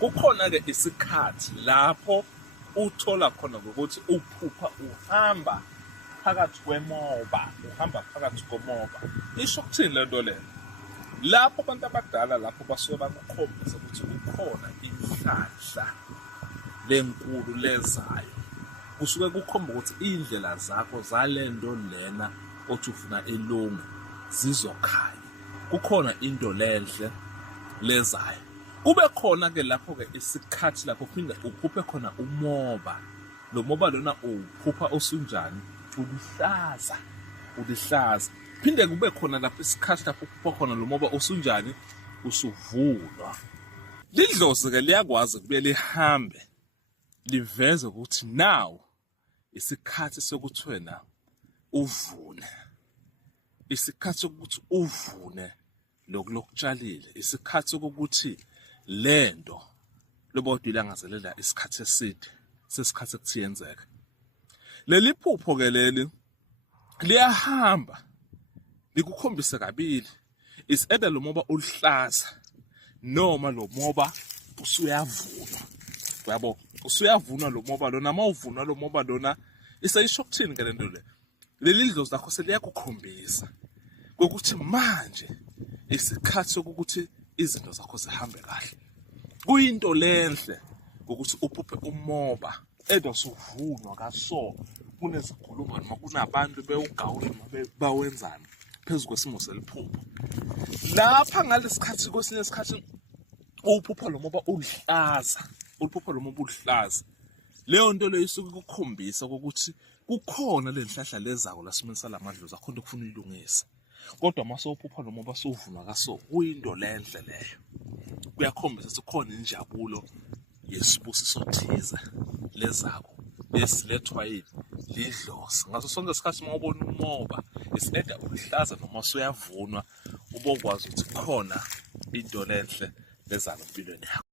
Kukhona-ke isikhathi lapho uthola khona ngokuthi uphupha uhamba phakathi kwemoba, isho ukuthini le nto leyo? Lapho abantu abadala lapho basuke bakukhombisa ukuthi kukhona inhlanhla lenkulu lezayo, kusuke kukhomba ukuthi iy'ndlela zakho zale nto lena othi ufuna elungu zizokhanya, kukhona into lenhle lezayo. Kube khona-ke lapho-ke isikhathi lapho phinde uphuphe khona umoba. Lo moba lona uwuphupha usunjani? Ulihlaza. Phinde kube khona lapho isikhathi lapho uphupha khona lo moba usunjani? Usuvunwa. Lidlozi-ke liyakwazi kubuye lihambe liveze ukuthi now isikhathi sokuthi wena uvune, isikhathi sokuthi uvune lokhu lokutshalile, isikhathi sokuthi lento loba ilangazelela isikhathi eside sesikhathi ekuthi yenzeka. Leli phupho-ke leli liyahamba likukhombise kabili, is either lo moba uluhlaza noma lo moba usuyavunwa. Yabo, usuyavunwa lo moba lona, uma uvunwa lo moba lona isayisho ukuthini ke lento le? Leli dlozi lakho seliyakukhombisa ukuthi manje isikhathi sokuthi izinto zakho zihambe kahle. Kuyinto lenhle ukuthi uphuphe umoba edosuvunwa kaso, kunezikhuluma noma kunabantu bewugawula noma bawenzani phezu kwesimo seliphupho. Lapha ngalesikhathi kwesinye isikhathi uphupha lo moba uluhlaza, leyo nto leyo isuke kukhombisa ukuthi kukhona le nhlahla lezako lasimeni salamadlozi akhona ukufuna uyilungisa. Kodwa uma sowuphupha lo moba sowuvunwa kaso, kuyinto lenhle leyo, kuyakhombisa ukuthi kukhona injabulo yesibusiso thize lezako esilethwa yini? Lidlozi. Ngaso sonke isikhathi uma ubona umoba is-either uluhlaza noma usuyavunwa, ubokwazi ukuthi kukhona into lenhle lezako empilweni yakho.